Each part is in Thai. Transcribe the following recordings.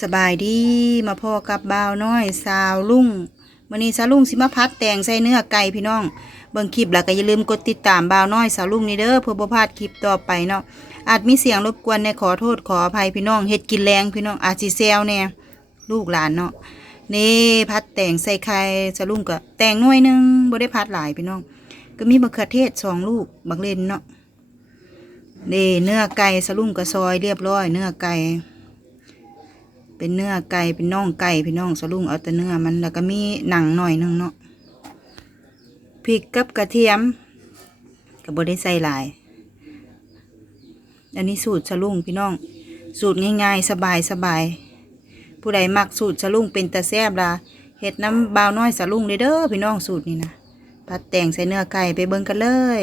สบายดีมาพ่อกับบ่าวน้อยสาวลุงมื้อนี้สาวลุงสิมาพัดแต่งใส่เนื้อไก่พี่น้องเบิ่งคลิปแล้วก็อย่าลืมกดติดตามบ่าวน้อยสาวลุงนี่เด้อเพื่อบ่พลาดคลิปต่อไปเนาะอาจมีเสียงรบกวนในขอโทษขออภัยพี่น้องเฮ็ดกินแรงพี่น้องอาจสิแซวแน่ลูกหลานเนาะนี่พัดแต่งใส่ไข่สาวลุงก็แต่งหน่วยหนึงบ่ได้พัดหลายพี่น้อง ก็มีมะเขือเทศสองลูกบักเล่นเนาะนี่เนื้อไก่สาวลุงก็ซอยเรียบร้อยเนื้อไก่ เป็นเนื้อไก่เป็นน่องไก่พี่น้องสลุงเอาแต่เนื้อมันแล้วก็มีหนังหน่อยนึงเนาะพริกกับกระเทียมก็บ่ได้ใส่หลาย อันนี้สูตรสลุงพี่น้อง สูตรง่ายๆ สบายสบายผู้ใดมักสูตรสลุงเป็นตาแซบล่ะเฮ็ดน้ำบาวน้อยสลุงเด้อพี่น้องสูตรนี้นะพัดแต่งใส่เนื้อไก่ไปเบิ่งกันเลย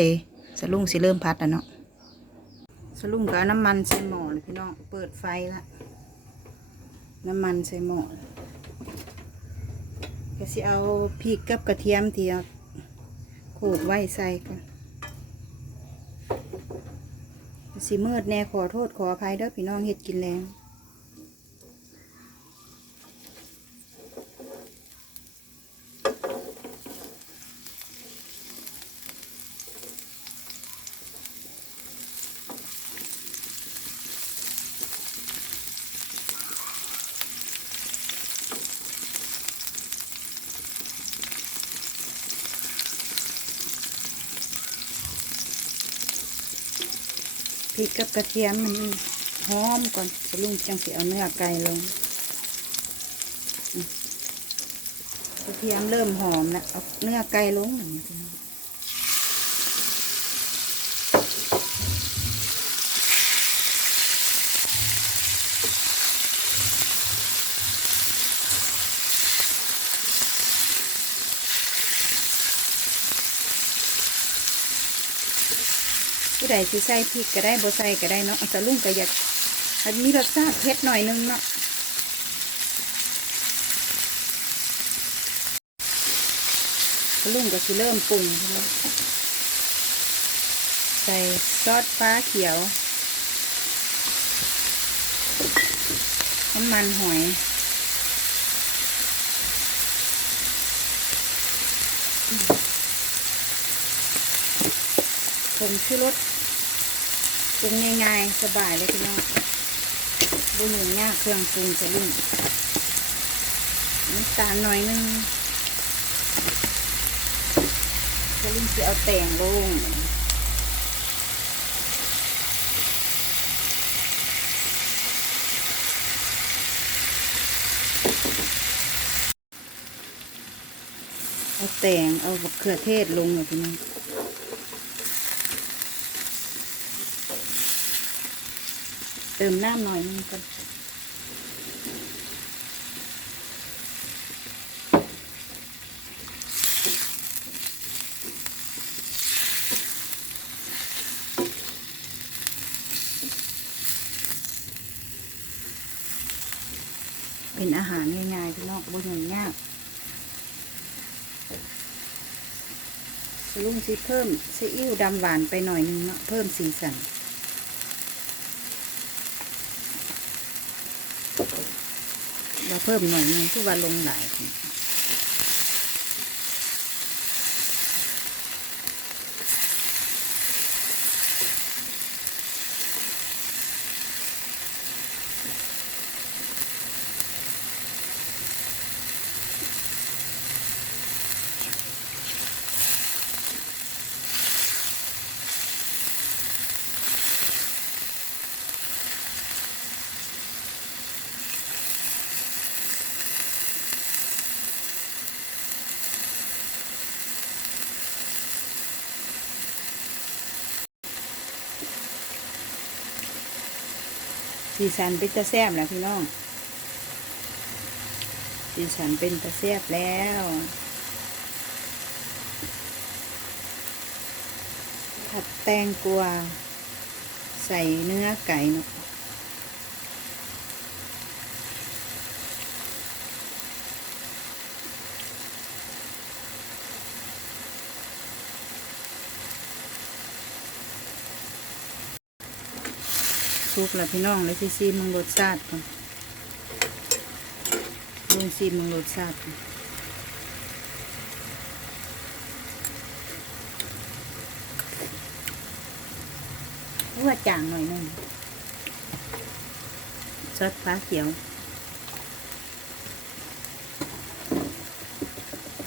สลุงสิเริ่มพัดแล้วเนาะสลุงก็เอาน้ำมันใส่หม้อพี่น้องเปิดไฟละ น้ำมันใส่หม้อก็สิเอาพริกกับกระเทียมที่เอาโขดไว้ใส่กันสิมืดแน่ขอโทษขออภัยเด้อพี่น้องเฮ็ดกินแรง ริกกับกระเทียมมันหอมก่อนจะลุงจังสีเอาเนื้อไก่ลงกระเทียมเริ่มหอมแล้วเอาเนื้อไก่ลงอย่างนี้พี่น้อง ผู้ใดสิใส่พริกก็ได้บ่ใส่ก็ได้เนาะแต่ลุงก็อยากมีรสชาติเผ็ดหน่อยนึงเนาะลุงก็สิเริ่มปรุงใส่ซอสปลาเขียว น้ำมันหอย ผงชูรสปรุงง่ายๆสบายเลยพี่น้องบุญหนึ่งยากเครื่องปรุงจะลุ่มน้ำตาลหน่อยนึงจะลุ่มจะเอาแต่งลงเอาแต่งเอาบักเขือเทศลงเลยพี่น้อง เติมน้ำหน่อยนึงก่อนเป็นอาหารง่ายๆพี่น้องบนอย่างยากลุงซีเพิ่มซีอิ๊วดำหวานไปหน่อยนึงเนาะเพิ่มสีสัน เราเพิ่มหน่อยนึงคือว่าลงหลาย สีสันเป็นตะแซบแล้วพี่น้อง สีสันเป็นตะแซบแล้วผัดแตงกวาใส่เนื้อไก่ เนาะซุปแล้วพี่น้องเลยซีซีมึงรสชาติก่อนลุงซีมึงรสชาติว่าจางหน่อยหนึงซอสฟ้าเขียว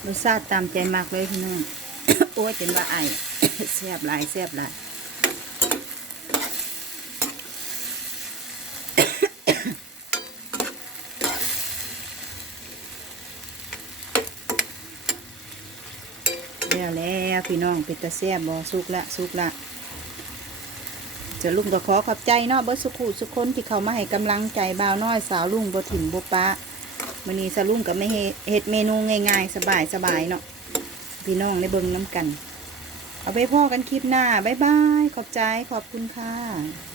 รสชาติตามใจมากเลยพี่น้อง โอ้ยเป็นว่าไอแซ่บหลายแซ่บหลาย แล้วแล้ว พี่น้องเป็ดตะแซ่บบอสุกละสุกละจะลุงก็ขอขอบใจเนาะเบิร์สุขุสุคนที่เขามาให้กำลังใจบ่าวน้อยสาวลุงบ่ถิ่นบ่ปะมันนี้สาวลุงก็ไม่เห็ดเหดเมนูง่ายๆ สบายสบายเนาะพี่น้องในเบิ้งน้ำกัน เอาไปพ่อกันคลิปหน้า บ๊ายบาย ขอบใจขอบคุณค่ะ